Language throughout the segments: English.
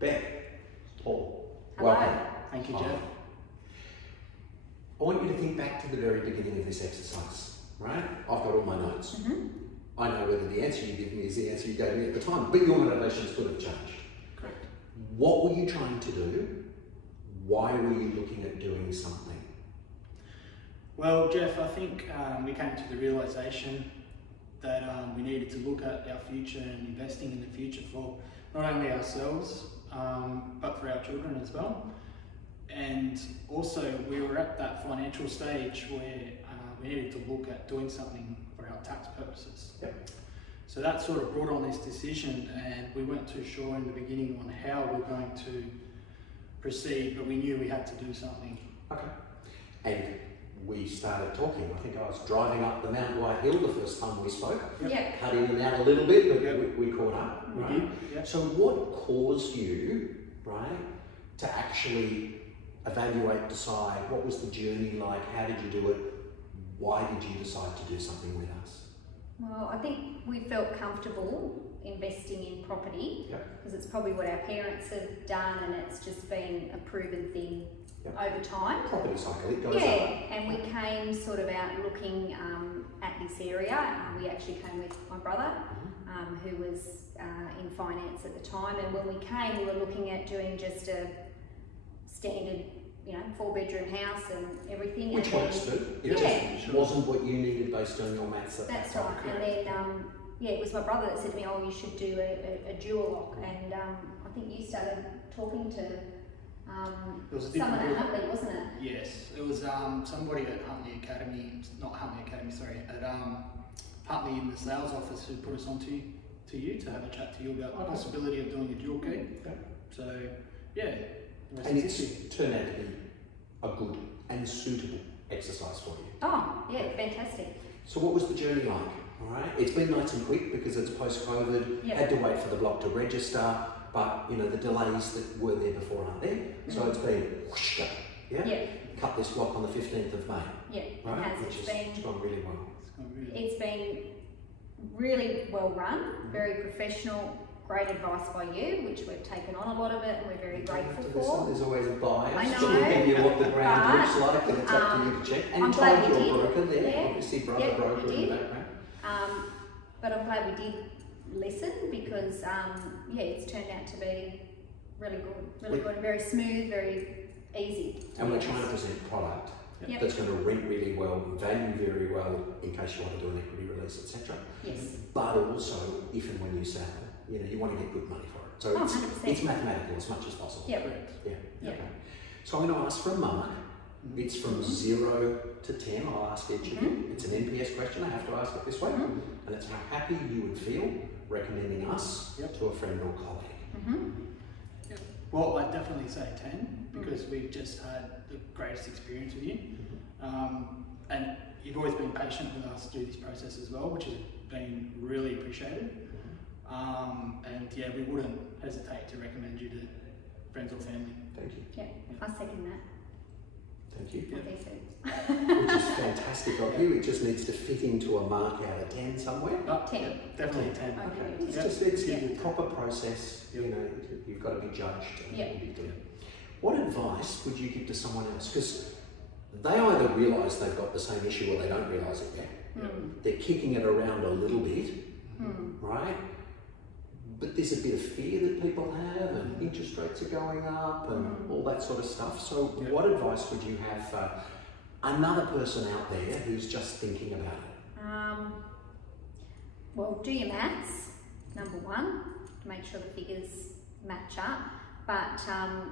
Beck, Paul. Hello. Welcome. Thank you, Hi. Jeff. I want you to think back to the very beginning of this exercise, right? I've got all my notes. Mm-hmm. I know whether the answer you give me is the answer you gave me at the time, but your motivations could have changed. Correct. What were you trying to do? Why were you looking at doing something? Well, Jeff, I think we came to the realisation that we needed to look at our future and investing in the future for not only ourselves, but for our children as well. And also, we were at that financial stage where we needed to look at doing something for our tax purposes. Yep. So that sort of brought on this decision, and we weren't too sure in the beginning on how we're going to proceed, but we knew we had to do something. Okay. And we started talking. I think I was driving up the Mount White Hill the first time we spoke. Yeah. Cut in and out a little bit, but Yep. we caught up. We Right? did, yeah. So what caused you, right, to actually evaluate, decide, what was the journey like, how did you do it, why did you decide to do something with us? Well, I think we felt comfortable investing in property Yep. because it's probably what our parents have done, and it's just been a proven thing Yep. over time. Property cycle, it goes Yeah, up. and we came sort of out looking at this area. We actually came with my brother, who was in finance at the time, and when we came, we were looking at doing just a standard, 4-bedroom house and everything. Which and then- works too. It Yeah. just wasn't what you needed based on your maths at That's that time. right. And then, it was my brother that said to me, "Oh, you should do a dual lock." And I think you started talking to It was a someone different at group. Huntley, wasn't it? Yes, it was somebody at Huntley Academy, not Huntley Academy, sorry, at Huntley in the sales office who put us on to you to have a chat to you about the possibility of doing a dual key. Okay. So, yeah. And it's turned out to be a good and suitable exercise for you. Oh, yeah, fantastic. So what was the journey like? All right, it's been nice and quick because it's post-COVID. Yeah. Had to wait for the block to register, but the delays that were there before aren't there. So it's been whoosh, go, yeah. Yeah, Cut this block on the 15th of May, yeah, right? it has. Which It's has gone really well. It's gone really It's been really well run, very professional, great advice by you, which we've taken on a lot of it and we're very grateful for. There's always a bias. I know, Should we give you what the ground but, looks like, and it's up to you to check. And I'm you glad told we your did. broker there, Yeah. obviously brother Yeah, broker we in the did. background. But I'm glad we did listen because it's turned out to be really good and very smooth, very easy. And we're trying to present product Yep. that's going to rent really well, value very well in case you want to do an equity release, etc. Yes. But also, if and when you sell, you want to get good money for it. So Oh, it's 100%. mathematical as much as possible. Yeah. correct. Yeah. Yeah. Okay. So I'm going to ask for a mark. It's from 0 to 10. I'll ask each of you. It's an NPS question. I have to ask it this way. Mhm. And it's how happy you would feel recommending us Yep. to a friend or colleague. Mm-hmm. Well, I'd definitely say 10 because we've just had the greatest experience with you. And you've always been patient with us through this process as well, which has been really appreciated. And yeah, we wouldn't hesitate to recommend you to friends or family. Thank you. Yeah, I second that. Thank you. What they said. Which is fantastic of you. It just needs to fit into a mark out of 10 somewhere. Oh, 10. yeah, definitely 10. Okay. It's Yep. just it's Yeah. a proper process. Yep. You've got to be judged. And Yep. be good. What advice would you give to someone else? Because they either realise they've got the same issue or they don't realise it yet. Mm. They're kicking it around a little bit, Mm. right? But there's a bit of fear that people have, and interest rates are going up, and all that sort of stuff. So, Yeah. what advice would you have for another person out there who's just thinking about it? Well, do your maths, number one, to make sure the figures match up. But I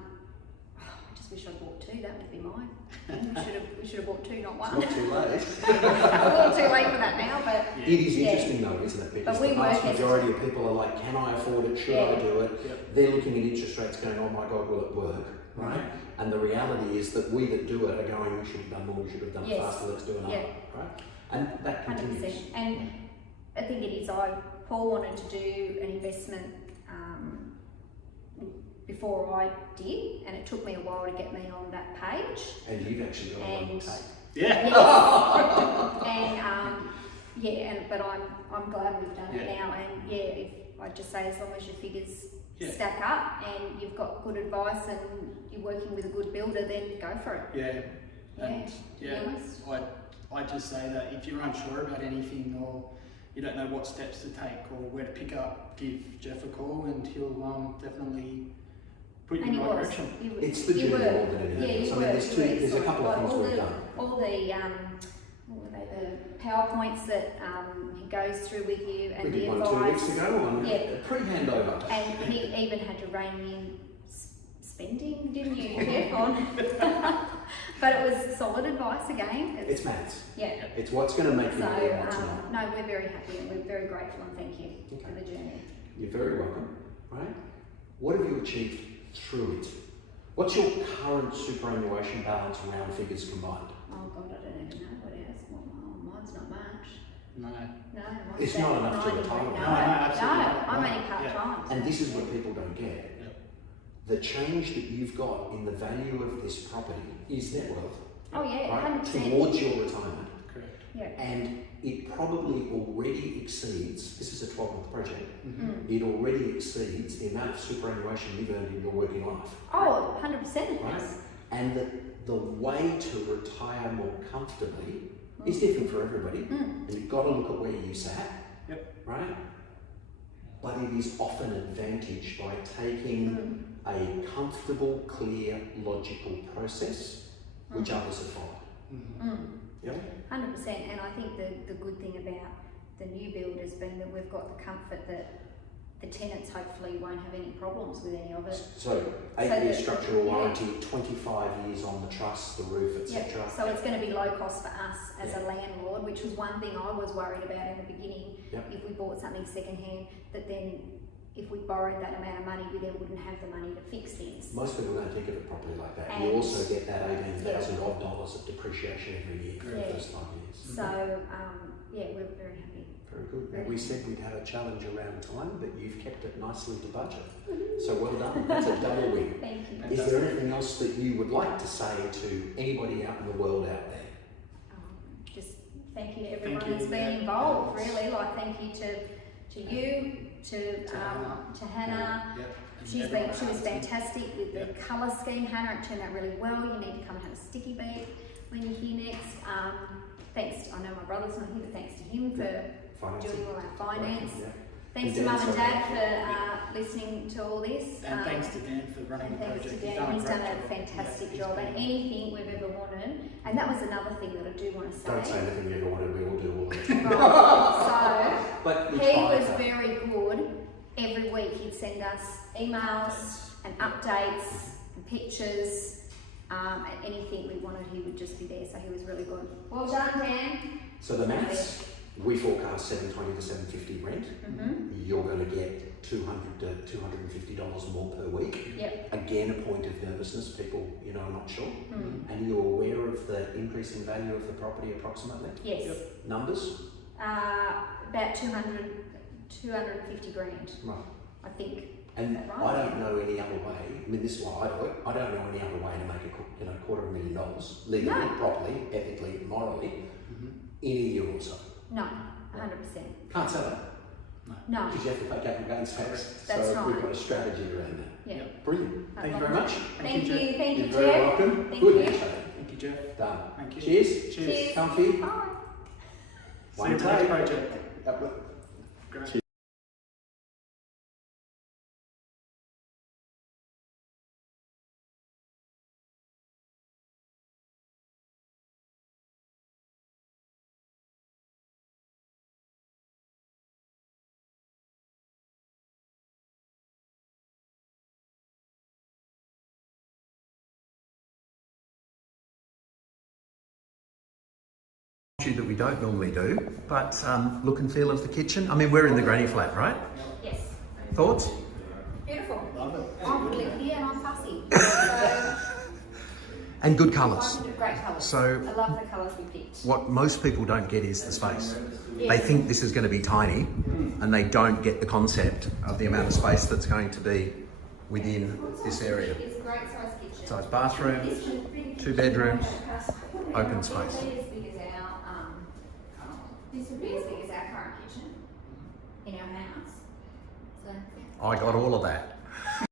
just wish I bought two. That would be mine. We should have bought two, not It's one. not too late. It's a little too late for that now, but It is Yeah. interesting though, isn't it? Because But we the vast work it. majority of people are like, can I afford it? Should I Yeah. do it? Yep. They're looking at interest rates going, oh my God, will it work? Right? And the reality is that we that do it are going, we should have done more, we should have done it Yes. faster, let's do another. Yeah. Right? And that 100%. continues. And I think it is. Paul wanted to do an investment before I did, and it took me a while to get me on that page. And you've actually got a lot And- on tape. Yeah. But I'm glad we've done it Yeah. now. And yeah, if I just say as long as your figures stack up and you've got good advice and you're working with a good builder, then go for it. Yeah, and to be honest. I just say that if you're unsure about anything or you don't know what steps to take or where to pick up, give Jeff a call and he'll definitely put you in the right direction. It's the journey more than anything else. I mean, there's a couple of things we've done. All the what were they, the PowerPoints that he goes through with you and we the did advice. one 2 weeks ago on pre-handover. And he even had to rein in spending, didn't you, Jeff? But it was solid advice again. It's maths. Yeah. It's what's going to make you So, know what to know. no, we're very happy and we're very grateful and thank you for the journey. You're very welcome, right? What have you achieved through it? What's your current superannuation balance round figures combined? Oh God, I don't even know what it is. Well, mine's not much. No. No, It's not enough to retire. No, absolutely not. I'm No. only part-time. And this is what people don't get. Yep. The change that you've got in the value of this property is net worth. Oh yeah, Right? 100%. Towards your retirement. Correct. Yeah. And it probably already exceeds, this is a 12-month project, Mm-hmm. it already exceeds the amount of superannuation you've earned in your working life. Oh, 100% it Right? is. And the way to retire more comfortably is different for everybody. And you've got to look at where you sat, right? But it is often advantaged by taking a comfortable, clear, logical process which others have followed. Yeah? 100%, and I think the good thing about the new build has been that we've got the comfort that the tenants hopefully won't have any problems with any of it. So 8-year structural warranty, 25 years on the truss, the roof, etc. So it's going to be low cost for us as a landlord, which was one thing I was worried about in the beginning. If we bought something secondhand, that then if we borrowed that amount of money, we then wouldn't have the money to fix things. Most people don't think of it properly like that. And You also get that $18,000 odd dollars of depreciation every year for the first 5 years. So we're very happy. Very good. Now, we said we'd have a challenge around time, but you've kept it nicely to budget. So well done. That's a double win. Thank you. Is there anything else that you would like to say to anybody out in the world out there? Just thank you to everyone that's been involved, really. Like thank you to you, to Hannah. She was fantastic with the colour scheme. Hannah, it turned out really well. You need to come and have a sticky bead when you're here next. Thanks, I know my brother's not here, but thanks to him for doing all our finance. Thanks to Mum and Dad for listening to all this. And thanks to Dan for running the project. Thanks to Dan, he's done a fantastic job, and anything we've ever wanted, and that was another thing that I do want to say. Don't say anything you ever wanted, we all do all the time. Right. So, but he was very good. Every week he'd send us emails and updates and pictures, and anything we wanted, he would just be there, so he was really good. Well done, Dan. So the maths, we forecast $720 to $750 rent. You're going to get $200 to $250 more per week. Again, a point of nervousness. People, are not sure. And you're aware of the increase in value of the property approximately? Yes. Numbers? About 250 grand. Right. I think. And right? I don't know any other way. I mean, this is why I do it. I don't know any other way to make a $250,000 legally, properly, ethically, morally in a year or so. No, 100%. Can't sell it. No. Because you have to pay capital gains tax. That's so right. we've got a strategy around that. Yeah. Brilliant. Thank you very much. Thank you, Jeff. You're very welcome. Thank Good you. handshake. Thank you, Jeff. Done. Thank you. Cheers. Cheers. Comfy. Bye. See you at the next project. Great. Cheers. That we don't normally do, but look and feel of the kitchen. I mean, we're in the granny flat, right? Yes. Thoughts? Beautiful. Love it. I'm really clear and I'm fussy. So, And good colours. great colours. So I love the colours we picked. what most people don't get is the space. Yeah. They think this is going to be tiny, and they don't get the concept of the amount of space that's going to be within this area. It's a great size kitchen. So it's bathroom, 2 bedrooms, open space. This would be as big as our current kitchen in our house. So, I got all of that.